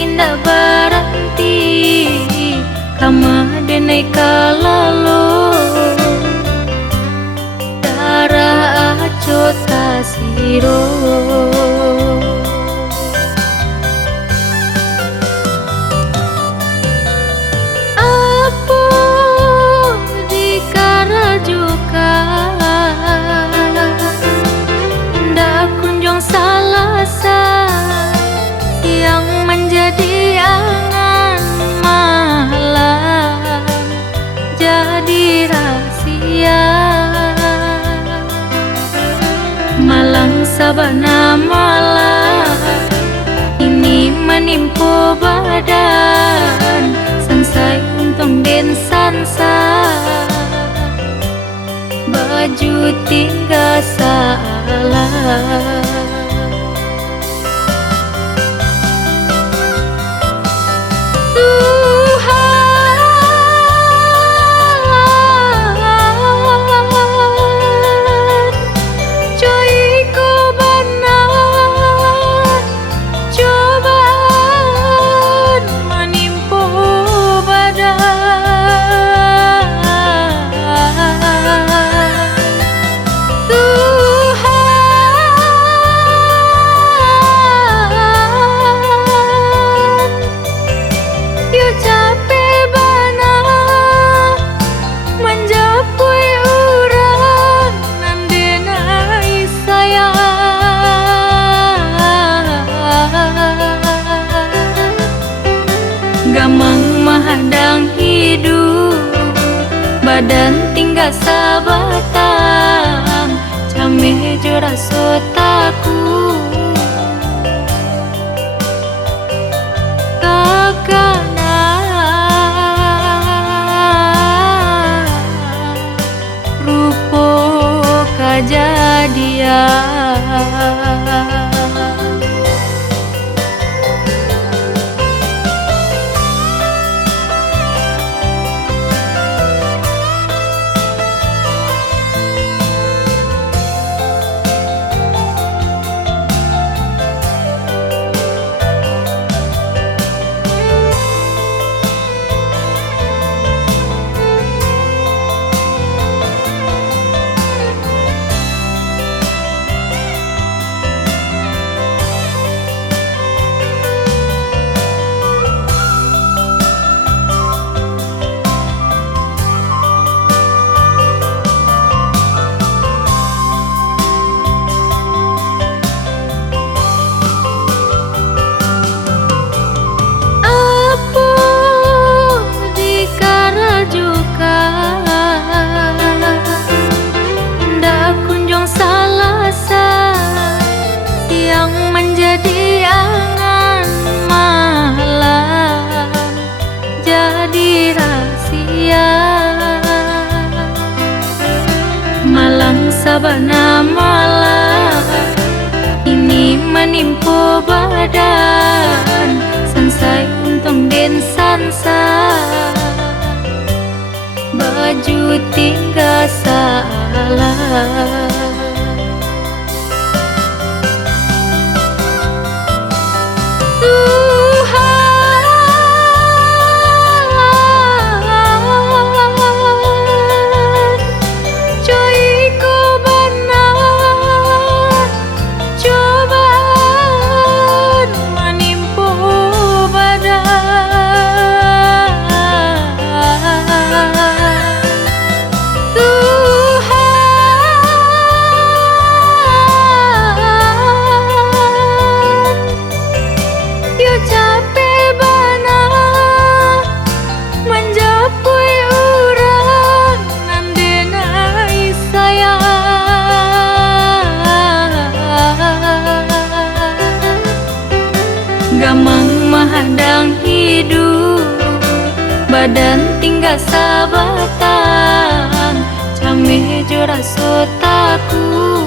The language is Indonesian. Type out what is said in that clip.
indah berhenti kama denai kalalo darah acota siro apa dikarajukan ndak kunjung salasa yang menjadi angan malam jadi rahasia malang sabana malam ini menimpa badan sansai untung den sansa baju tinggal salah gamang mahadang hidup badan tinggal sabatang cameh jora sotaku kakana rupo kajadian menjadi angan malam jadi rahasia malang sabana malam ini menimpa badan sansai untung den sansa baju tinggal salah gamang mahadang hidup badan tinggal sabatang cameh jora sotaku